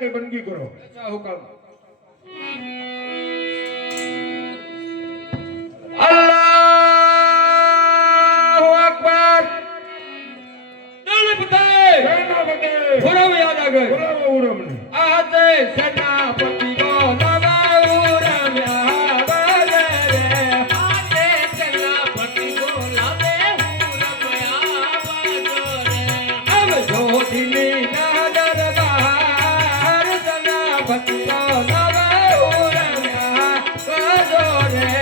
के बनगी करो। अच्छा हुक्म। अल्लाहु अकबर। सेनापति हुरम याद आ गए। हुरम आज सेनापति बोला हुरम याद आ गए। आज सेनापति बोला हुरम याद आ गए। अब जो दिल्ली ना दरबार सेनापति बोला हुरम याद आ गए।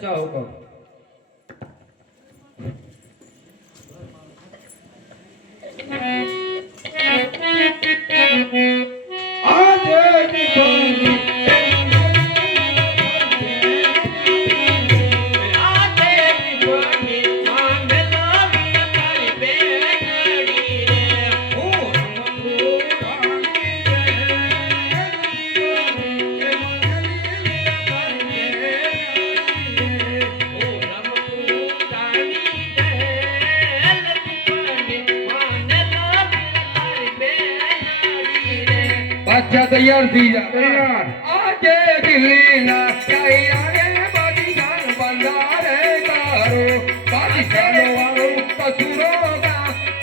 જચા હુકમ આજે દીવાની अच्छा तैयार थी जा तैयार आजे दिल्लीना तैयार बादशाह बंदारे कारो बादशाह वालो कसूरोगा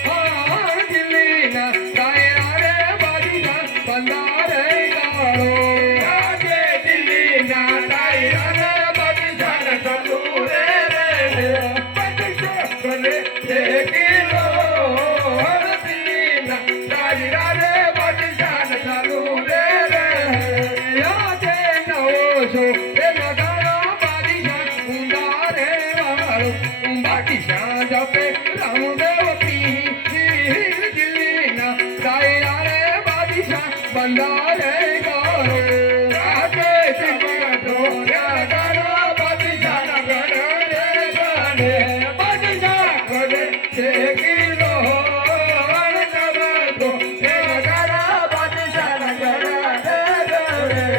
हां दिल्लीना तैयार बादशाह बंदारे कारो आजे दिल्लीना तैयार बादशाह कसूरे रे बादशाह कले किलो दिल्लीना तैयार बंदारे गारो आगे सिमरो या गारो बादशाह गारे गाने बादशाह करे से किलो तब तो या गारा बादशाह गारे गारे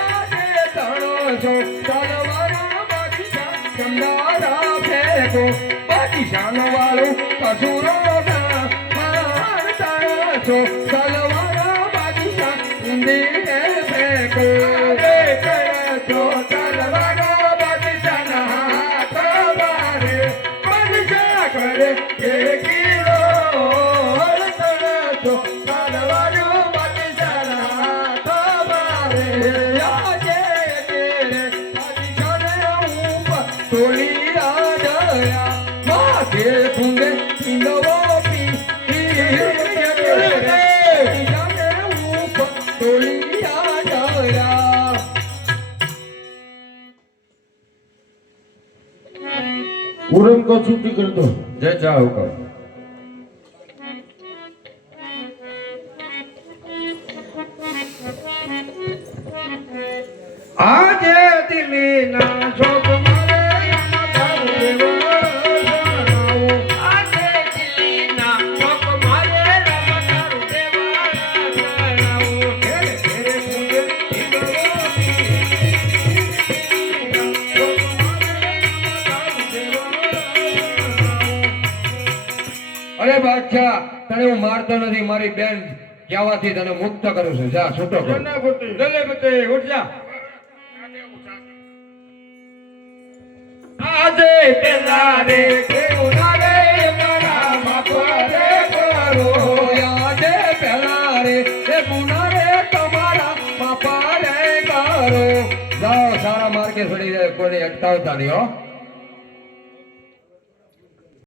आगे तड़ो सो तलवारा बादशाह बंदारा फेंको बादशाह वालो कसूरो का मार तड़ो सो तलवारा दिले फेंको रे तो तलवारा बादशाह हाथ मारे बादशाह करे एक किलो तो तलवारा बादशाह हाथ मारे आजे तेरे बादशाह ऊपर तोली राजा माथे फूंदे इंदो पी पूरन को छुट्टी कर दो जय जाओ का आजे दिल्ली ना शोक मारे आजे दिल्ली ना शोक मारे रमदारू देवाना तेरे तेरे मुझे अरे बादशाह तने હું મારતો નથી મારી બેન કહેવાથી તને મુક્ત કરું છું જા છૂટો કર દલે બતે ઉઠ જા આજે પેલા રે કેઉના રે મારા માપરે કરો આજે પેલા રે ગુના રે તમારા માપરે કરો જાઓ સારા માર્ગે છોડી જાય કોઈ અટકાવતા નહીં હો